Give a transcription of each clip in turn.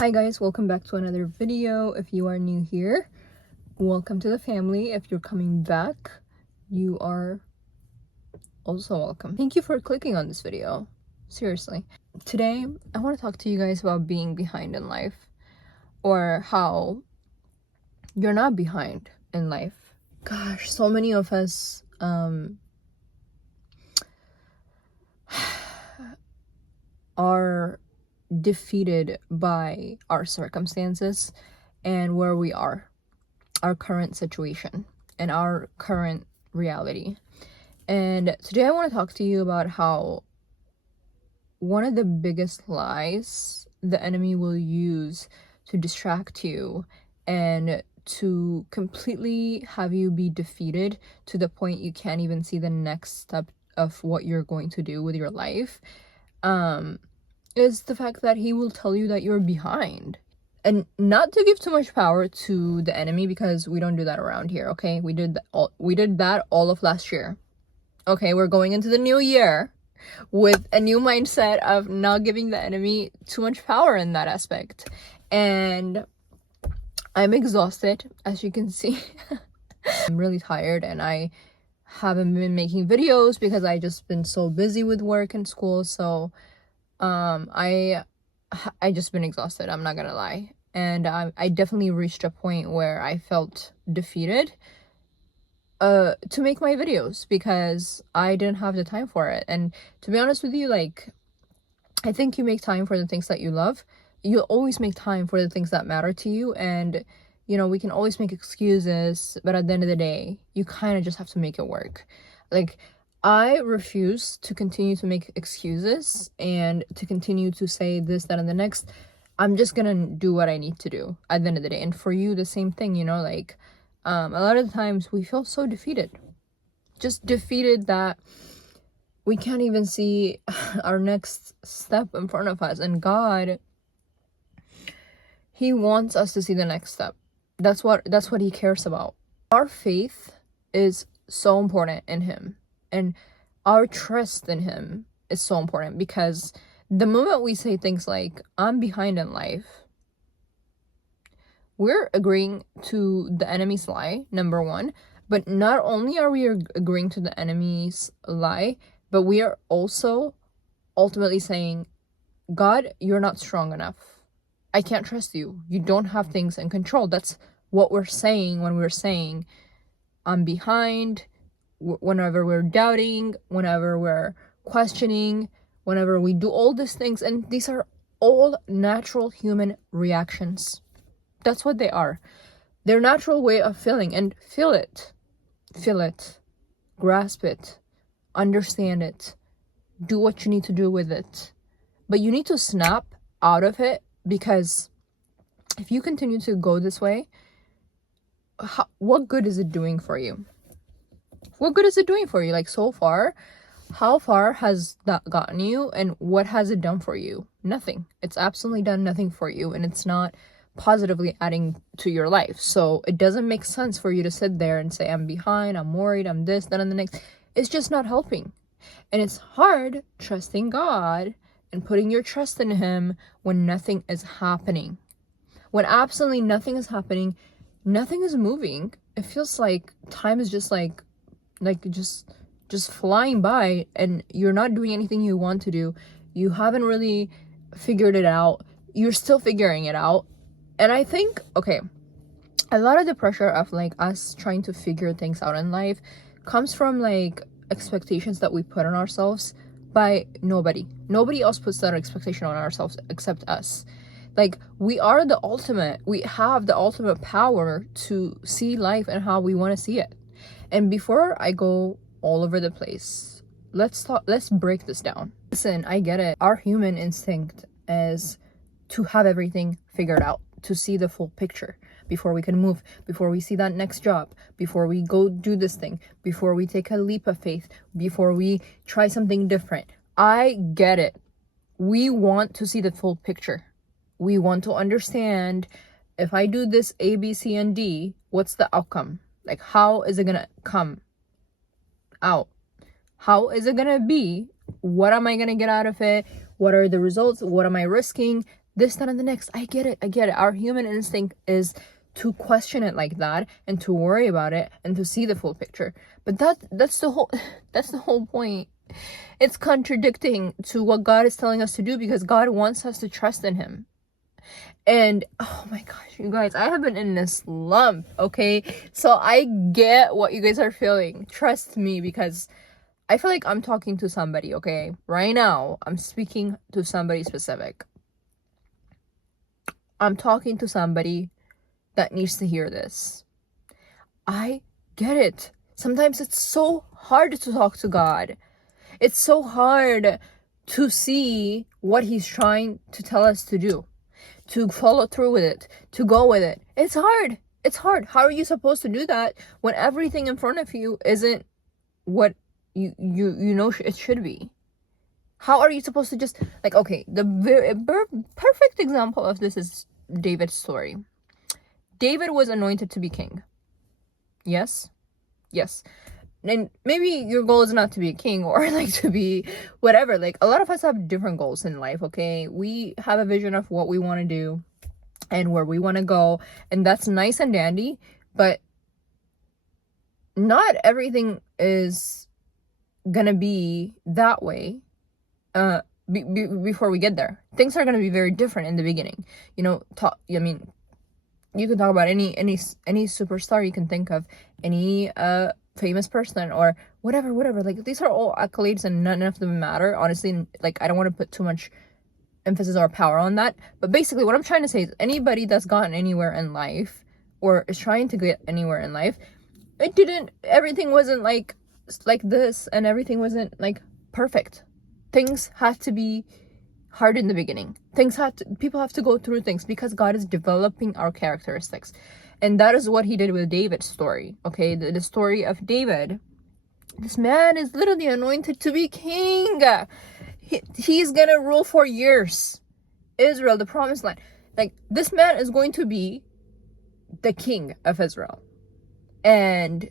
Hi guys, welcome back to another video. If you are new here, welcome to the family. If you're coming back, you are also welcome. Thank you for clicking on this video. Seriously. Today, I want to talk to you guys about being behind in life, or how you're not behind in life. Gosh, so many of us are defeated by our circumstances and where we are, our current situation and our current reality. And today I want to talk to you about how one of the biggest lies the enemy will use to distract you and to completely have you be defeated to the point you can't even see the next step of what you're going to do with your life, is the fact that he will tell you that you're behind. And not to give too much power to the enemy, because we don't do that around here, okay? We did that all of last year. Okay, we're going into the new year with a new mindset of not giving the enemy too much power in that aspect. And I'm exhausted, as you can see. I'm really tired, and I haven't been making videos because I just been so busy with work and school. So I just been exhausted, I'm not gonna lie. And I definitely reached a point where I felt defeated to make my videos because I didn't have the time for it. And to be honest with you, like, I think you make time for the things that you love. You'll always make time for the things that matter to you. And you know, we can always make excuses, but at the end of the day, you kind of just have to make it work. Like, I refuse to continue to make excuses and to continue to say this, that, and the next. I'm just gonna do what I need to do at the end of the day. And for you, the same thing, you know, like, a lot of the times we feel so defeated. Just defeated that we can't even see our next step in front of us. And God, He wants us to see the next step. That's what He cares about. Our faith is so important in Him. And our trust in Him is so important, because the moment we say things like, I'm behind in life, we're agreeing to the enemy's lie, number one. But not only are we agreeing to the enemy's lie, but we are also ultimately saying, God, you're not strong enough. I can't trust you. You don't have things in control. That's what we're saying when we're saying, I'm behind. Whenever we're doubting, whenever we're questioning, whenever we do all these things. And these are all natural human reactions. That's what they are. Their natural way of feeling. And feel it. Feel it. Grasp it. Understand it. Do what you need to do with it. But you need to snap out of it, because if you continue to go this way, what good is it doing for you? What good is it doing for you? Like, so far, how far has that gotten you, and what has it done for you? Nothing. It's absolutely done nothing for you, and it's not positively adding to your life. So it doesn't make sense for you to sit there and say, I'm behind, I'm worried, I'm this, that, and the next. It's just not helping. And it's hard trusting God and putting your trust in Him when nothing is happening. When absolutely nothing is happening, nothing is moving. It feels like time is just like just flying by, and you're not doing anything you want to do. You haven't really figured it out. You're still figuring it out. And I think, okay, a lot of the pressure of like us trying to figure things out in life comes from like expectations that we put on ourselves by nobody else puts that expectation on ourselves except us. Like, we are the ultimate. We have the ultimate power to see life and how we want to see it. And before I go all over the place, let's break this down. Listen, I get it. Our human instinct is to have everything figured out, to see the full picture before we can move, before we see that next job, before we go do this thing, before we take a leap of faith, before we try something different. I get it. We want to see the full picture. We want to understand, if I do this A, B, C, and D, what's the outcome? Like, how is it gonna come out? How is it gonna be? What am I gonna get out of it? What are the results? What am I risking? this, that, and the next. I get it. Our human instinct is to question it like that and to worry about it and to see the full picture. But that's the whole point. It's contradicting to what God is telling us to do, because God wants us to trust in him. And oh my gosh, you guys, I have been in this slump, okay? So I get what you guys are feeling. Trust me, because I feel like I'm talking to somebody, okay? Right now, I'm speaking to somebody specific. I'm talking to somebody that needs to hear this. I get it. Sometimes it's so hard to talk to God. It's so hard to see what he's trying to tell us to do, to follow through with it, to go with it. It's hard. It's hard. How are you supposed to do that when everything in front of you isn't what you know it should be? How are you supposed to just, like, okay, the perfect example of this is David's story. David was anointed to be king. Yes. And maybe your goal is not to be a king or like to be whatever. Like, a lot of us have different goals in life, okay? We have a vision of what we want to do and where we want to go, and that's nice and dandy, but not everything is gonna be that way before we get there. Things are gonna be very different in the beginning. You know, you can talk about any superstar you can think of, any famous person or whatever. Like, these are all accolades and none of them matter, honestly. Like, I don't want to put too much emphasis or power on that, but basically what I'm trying to say is anybody that's gotten anywhere in life or is trying to get anywhere in life, everything wasn't like this, and everything wasn't like perfect. Things had to be hard in the beginning. People have to go through things because God is developing our characteristics. And that is what he did with David's story. Okay, the story of David. This man is literally anointed to be king. He's gonna rule for years. Israel, the promised land. Like, this man is going to be the king of Israel. And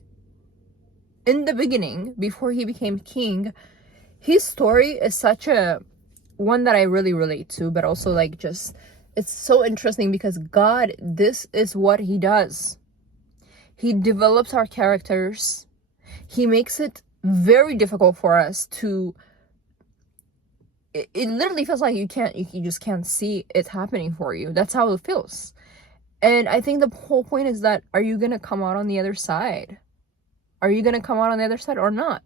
in the beginning, before he became king, his story is such a one that I really relate to, but also like just, it's so interesting because God, this is what he does. He develops our characters. He makes it very difficult for us to, it literally feels like you just can't see it happening for you. That's how it feels. And I think the whole point is that, are you going to come out on the other side? Are you going to come out on the other side or not?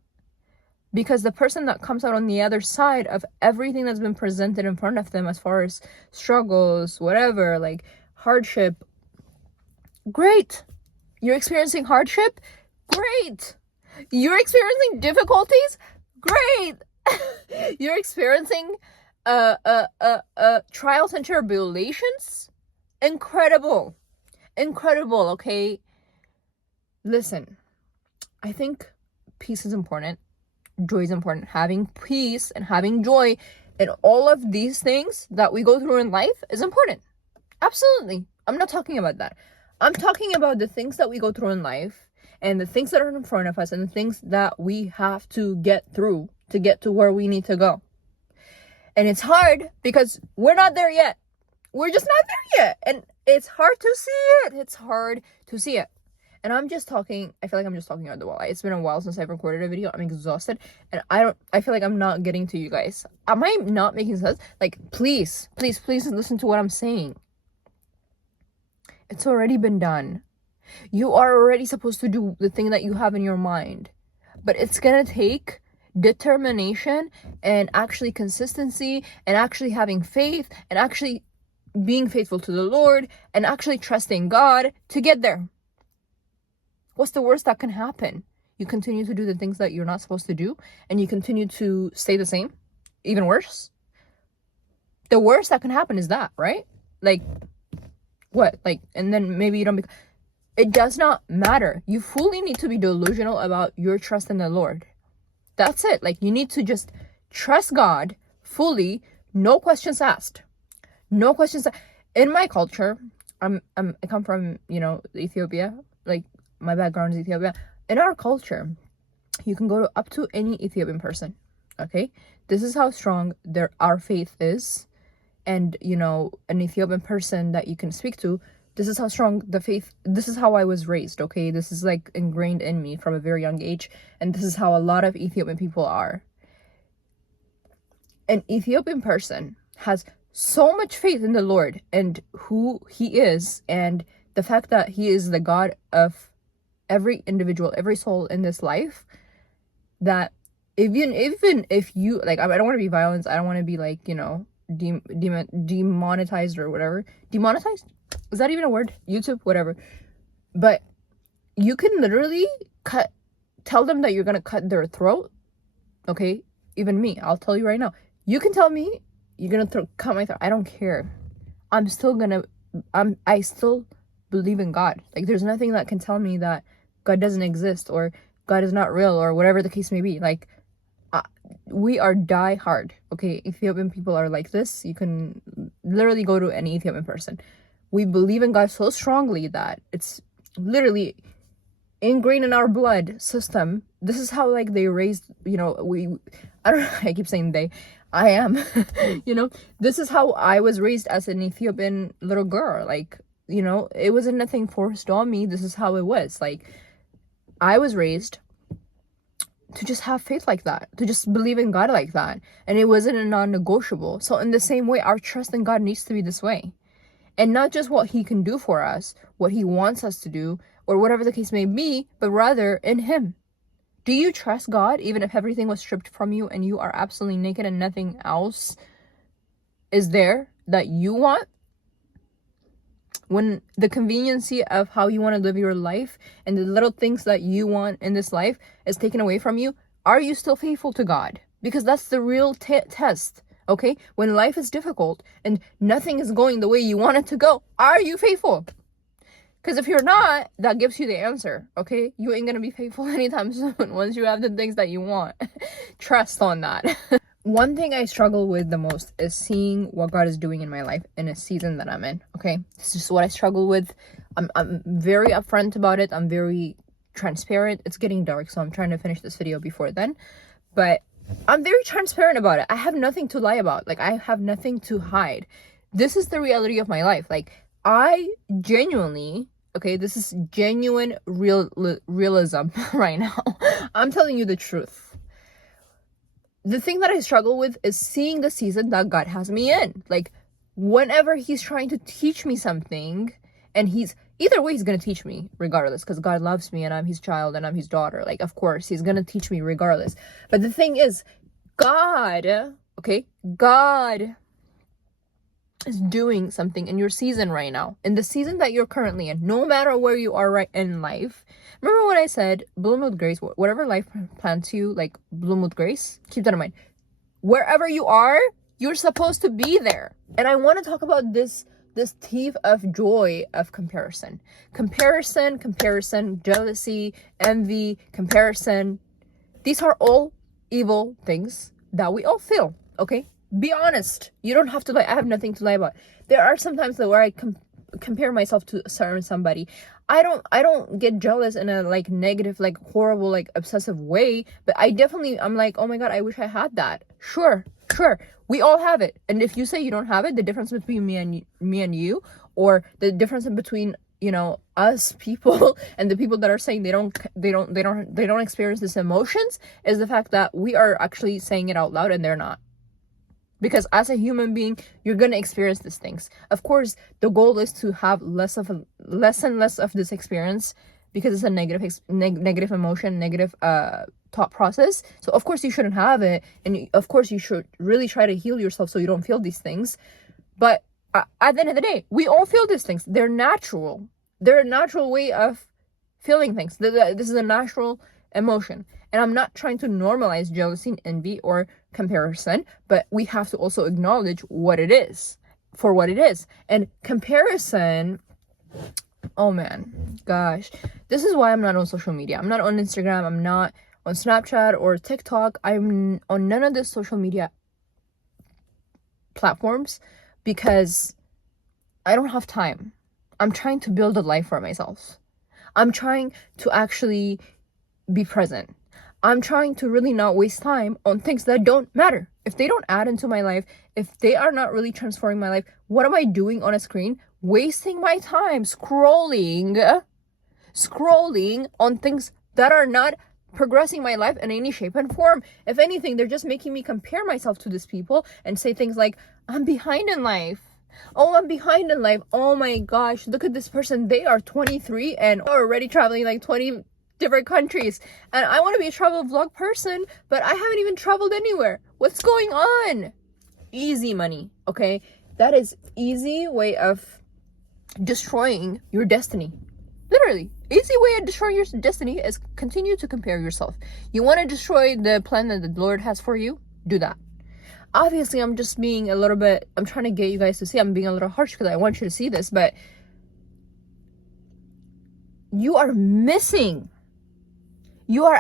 Because the person that comes out on the other side of everything that's been presented in front of them as far as struggles, whatever, like hardship, great. You're experiencing hardship? Great. You're experiencing difficulties? Great. You're experiencing trials and tribulations? Incredible, okay? Listen, I think peace is important. Joy is important. Having peace and having joy in all of these things that we go through in life is important. Absolutely. I'm not talking about that. I'm talking about the things that we go through in life and the things that are in front of us and the things that we have to get through to get to where we need to go. And it's hard because we're not there yet. We're just not there yet. And it's hard to see it. And I'm just talking, I feel like I'm just talking out the wall. It's been a while since I've recorded a video. I'm exhausted. And I feel like I'm not getting to you guys. Am I not making sense? Like, please listen to what I'm saying. It's already been done. You are already supposed to do the thing that you have in your mind. But it's gonna take determination and actually consistency and actually having faith and actually being faithful to the Lord and actually trusting God to get there. What's the worst that can happen? You continue to do the things that you're not supposed to do and you continue to stay the same? Even worse? The worst that can happen is that, right? Like, what? Like, and then maybe you don't it does not matter. You fully need to be delusional about your trust in the Lord. That's it. Like, you need to just trust God fully, no questions asked. No questions. In my culture, I come from, Ethiopia. Like, my background is Ethiopia. In our culture, you can go up to any Ethiopian person. Okay, this is how strong our faith is, and an Ethiopian person that you can speak to, this is how strong the faith, this is how I was raised, okay? This is like ingrained in me from a very young age, and this is how a lot of Ethiopian people are. An Ethiopian person has so much faith in the Lord and who he is, and the fact that he is the God of every individual, every soul in this life, that even if you, like, I don't want to be violent, I don't want to be like, demonetized or whatever. Demonetized? Is that even a word? YouTube? Whatever. But you can literally tell them that you're gonna cut their throat. Okay? Even me, I'll tell you right now. You can tell me you're gonna cut my throat. I don't care. I still believe in God. Like, there's nothing that can tell me that God doesn't exist or God is not real or whatever the case may be. Like, we are die hard. Okay? Ethiopian people are like this. You can literally go to any Ethiopian person. We believe in God so strongly that it's literally ingrained in our blood system. This is how, like, they raised, I don't know, I keep saying they, I am, this is how I was raised as an Ethiopian little girl. Like, it wasn't nothing forced on me. This is how it was. Like, I was raised to just have faith like that, to just believe in God like that. And it wasn't a non-negotiable. So in the same way, our trust in God needs to be this way. And not just what he can do for us, what he wants us to do, or whatever the case may be, but rather in him. Do you trust God even if everything was stripped from you and you are absolutely naked and nothing else is there that you want? When the conveniency of how you want to live your life and the little things that you want in this life is taken away from you, are you still faithful to God? Because that's the real test. Okay? When life is difficult and nothing is going the way you want it to go, are you faithful? Because if you're not, that gives you the answer. Okay? You ain't gonna be faithful anytime soon once you have the things that you want. Trust on that. One thing I struggle with the most is seeing what God is doing in my life in a season that I'm in. Okay? This is what I struggle with. I'm very upfront about it. I'm very transparent. It's getting dark, so I'm trying to finish this video before then. But I'm very transparent about it. I have nothing to lie about. Like, I have nothing to hide. This is the reality of my life. Like, I genuinely, okay, this is genuine realism right now. I'm telling you the truth. The thing that I struggle with is seeing the season that God has me in. Like, whenever he's trying to teach me something, and either way, he's going to teach me regardless, because God loves me and I'm his child and I'm his daughter. Like, of course, he's going to teach me regardless. But the thing is, God is doing something in your season right now. In the season that you're currently in, no matter where you are right in life. Remember when I said, bloom with grace, whatever life plants you, like, bloom with grace? Keep that in mind. Wherever you are, you're supposed to be there. And I want to talk about this thief of joy of comparison, jealousy, envy, comparison. These are all evil things that we all feel. Okay, be honest. You don't have to lie. I have nothing to lie about. There are some times where I compare myself to somebody. I don't get jealous in a, like, negative, like, horrible, like, obsessive way, but I'm like, oh my God, I wish I had that. Sure, we all have it. And if you say you don't have it, the difference between me and you, or the difference in between, us people and the people that are saying they don't experience these emotions, is the fact that we are actually saying it out loud and they're not. Because as a human being, you're going to experience these things. Of course, the goal is to have less and less of this experience, because it's a negative emotion, negative thought process. So of course you shouldn't have it. And of course you should really try to heal yourself so you don't feel these things. But at the end of the day, we all feel these things. They're natural. They're a natural way of feeling things. This is a natural emotion. And I'm not trying to normalize jealousy, envy, or comparison, but we have to also acknowledge what it is for what it is. And comparison, oh man, gosh, this is why I'm not on social media. I'm not on Instagram. I'm not on Snapchat or TikTok. I'm on none of the social media platforms because I don't have time. I'm trying to build a life for myself. I'm trying to actually be present. I'm trying to really not waste time on things that don't matter. If they don't add into my life, if they are not really transforming my life, what am I doing on a screen? Wasting my time scrolling on things that are not progressing my life in any shape and form. If anything, they're just making me compare myself to these people and say things like, I'm behind in life. Oh, I'm behind in life. Oh my gosh, look at this person. They are 23 and are already traveling like 20 different countries. And I want to be a travel vlog person, but I haven't even traveled anywhere. What's going on? Easy money, okay? That is easy way of destroying your destiny. Literally, easy way of destroying your destiny is continue to compare yourself. You want to destroy the plan that the Lord has for you? Do that. Obviously, I'm just being a little bit, I'm trying to get you guys to see, I'm being a little harsh because I want you to see this, but you are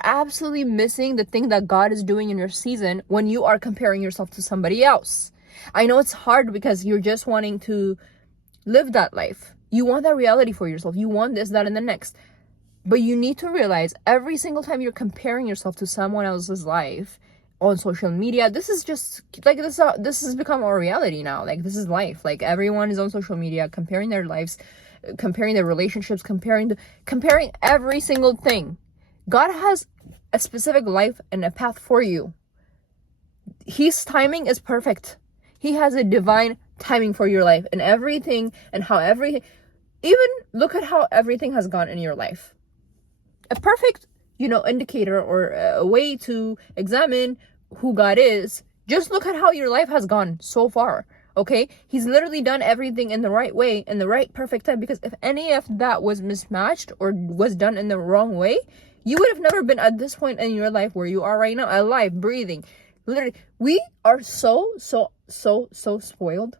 absolutely missing the thing that God is doing in your season when you are comparing yourself to somebody else. I know it's hard because you're just wanting to live that life. You want that reality for yourself. You want this, that, and the next. But you need to realize every single time you're comparing yourself to someone else's life on social media, this is just like this has become our reality now. Like, this is life. Like, everyone is on social media comparing their lives, comparing their relationships, comparing every single thing. God has a specific life and a path for you. His timing is perfect. He has a divine timing for your life and everything, and how even look at how everything has gone in your life. A perfect, indicator or a way to examine who God is. Just look at how your life has gone so far. Okay, He's literally done everything in the right way, in the right perfect time. Because if any of that was mismatched or was done in the wrong way, you would have never been at this point in your life where you are right now, alive, breathing. Literally, we are so spoiled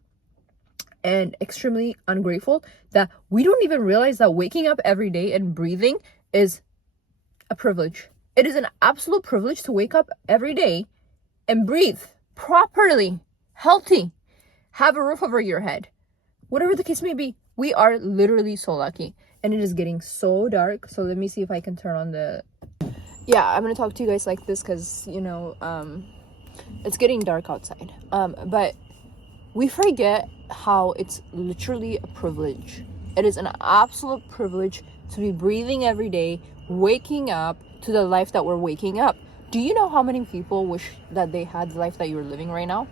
and extremely ungrateful that we don't even realize that waking up every day and breathing is a privilege. It is an absolute privilege to wake up every day and breathe properly, healthy, have a roof over your head. Whatever the case may be, we are literally so lucky. And it is getting so dark. So let me see if I can turn on the... Yeah, I'm going to talk to you guys like this because, it's getting dark outside. But we forget how it's literally a privilege. It is an absolute privilege to be breathing every day, waking up to the life that we're waking up. Do you know how many people wish that they had the life that you're living right now?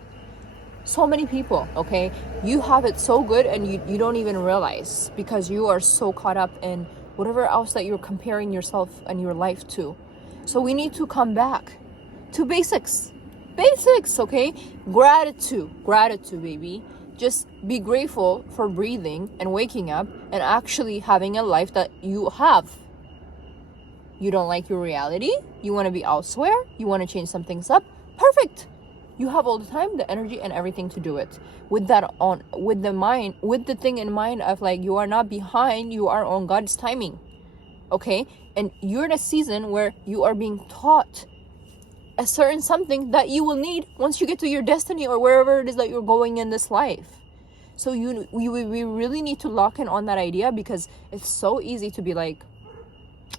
So many people, okay? You have it so good and you don't even realize because you are so caught up in whatever else that you're comparing yourself and your life to. So we need to come back to basics, okay? Gratitude, baby. Just be grateful for breathing and waking up and actually having a life that you have. You don't like your reality? You want to be elsewhere? You want to change some things up? Perfect. You have all the time, the energy, and everything to do it. With the thing in mind of like, you are not behind, you are on God's timing. Okay? And you're in a season where you are being taught a certain something that you will need once you get to your destiny or wherever it is that you're going in this life. So we really need to lock in on that idea, because it's so easy to be like,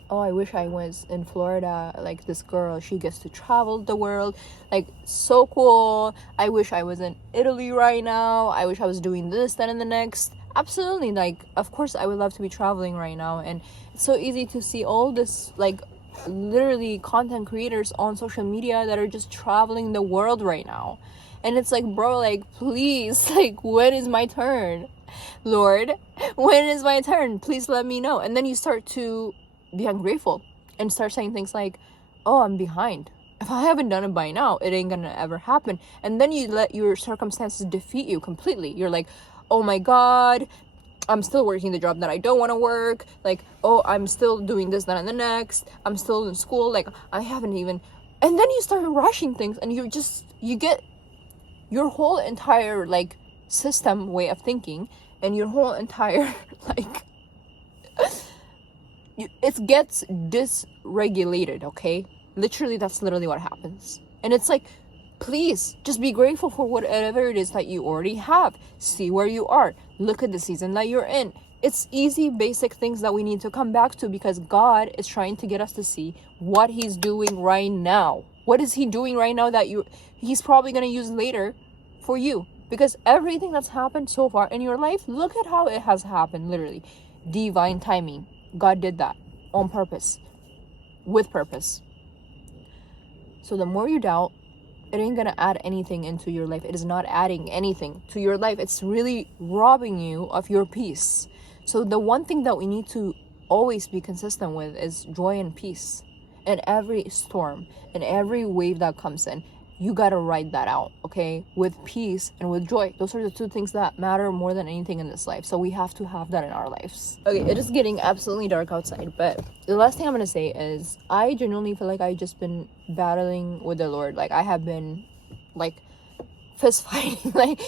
oh, I wish I was in Florida, like this girl, she gets to travel the world, like so cool. I wish I was in Italy right now. I wish I was doing this, that, and the next. Absolutely, like, of course I would love to be traveling right now. And it's so easy to see all this, like, literally content creators on social media that are just traveling the world right now. And it's like, bro, like, please, like, when is my turn? Lord, when is my turn? Please let me know. And then you start to be ungrateful and start saying things like, oh, I'm behind. If I haven't done it by now, it ain't gonna ever happen. And then you let your circumstances defeat you completely. You're like, oh my God, I'm still working the job that I don't want to work. Like, oh, I'm still doing this, that, and the next. I'm still in school. Like, I haven't even... And then you start rushing things, and you get your whole entire, like, system way of thinking, and your whole entire, like... it gets dysregulated, okay? Literally, that's literally what happens. And it's like, please just be grateful for whatever it is that you already have. See where you are. Look at the season that you're in. It's easy, basic things that we need to come back to, because God is trying to get us to see what he's doing right now. What is he doing right now that he's probably going to use later for you? Because everything that's happened so far in your life, look at how it has happened, literally. Divine timing. God did that on purpose, with purpose. So the more you doubt, it ain't gonna add anything into your life. It is not adding anything to your life. It's really robbing you of your peace. So the one thing that we need to always be consistent with is joy and peace. In every storm, in every wave that comes in, you gotta ride that out, okay? With peace and with joy. Those are the two things that matter more than anything in this life. So we have to have that in our lives. Okay, it is getting absolutely dark outside, but the last thing I'm gonna say is I genuinely feel like I've just been battling with the Lord. Like, I have been like fist fighting. Like,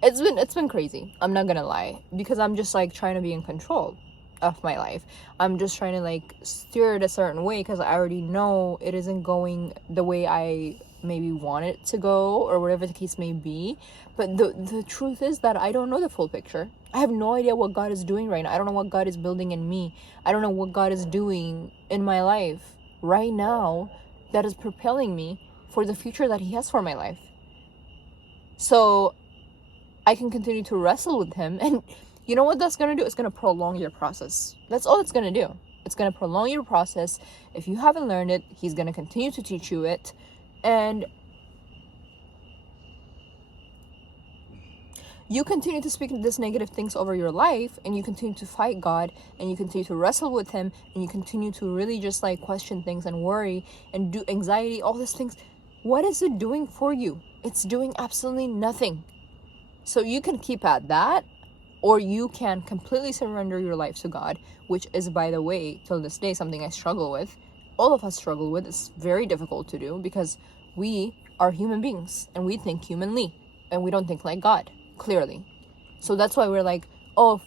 it's been crazy. I'm not gonna lie, because I'm just like trying to be in control of my life. I'm just trying to like steer it a certain way, because I already know it isn't going the way I maybe want it to go, or whatever the case may be. But the truth is that I don't know the full picture. I have no idea what God is doing right now. I don't know what God is building in me. I don't know what God is doing in my life right now that is propelling me for the future that he has for my life. So I can continue to wrestle with him, and you know what that's going to do? It's going to prolong your process. That's all it's going to do. It's going to prolong your process. If you haven't learned it, he's going to continue to teach you it. And you continue to speak these negative things over your life, and you continue to fight God, and you continue to wrestle with him, and you continue to really just like question things and worry and do anxiety, all these things. What is it doing for you? It's doing absolutely nothing. So you can keep at that, or you can completely surrender your life to God, which is, by the way, till this day, something I struggle with. All of us struggle with. It's very difficult to do, because we are human beings and we think humanly, and we don't think like God, clearly. So that's why we're like, oh,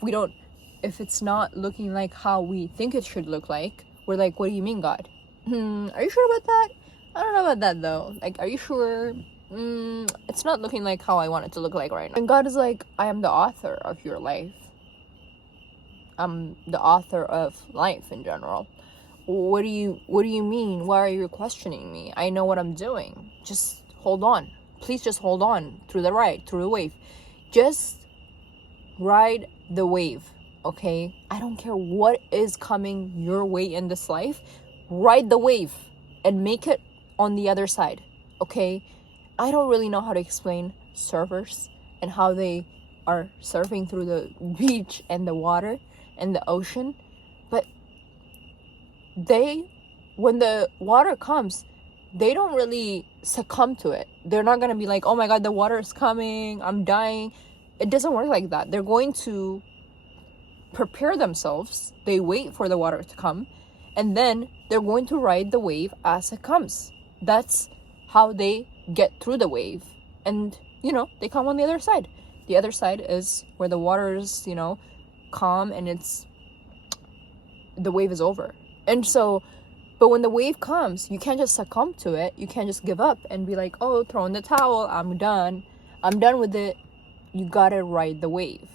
if it's not looking like how we think it should look like, we're like, what do you mean, God? Are you sure about that? I don't know about that though. Like, are you sure? It's not looking like how I want it to look like right now. And God is like, I am the author of your life. I'm the author of life in general. What do you mean? Why are you questioning me? I know what I'm doing. Just hold on. Please just hold on through the wave. Just ride the wave, okay? I don't care what is coming your way in this life. Ride the wave and make it on the other side, okay? I don't really know how to explain surfers and how they are surfing through the beach and the water and the ocean, but when the water comes, they don't really succumb to it. They're not gonna be like, oh my God, the water is coming, I'm dying. It doesn't work like that. They're going to prepare themselves. They wait for the water to come, and then they're going to ride the wave as it comes. That's how they get through the wave, and they come on the other side. The other side is where the water is calm, and the wave is over. And so, but when the wave comes, you can't just succumb to it. You can't just give up and be like, oh, throw in the towel, I'm done with it. You gotta ride the wave.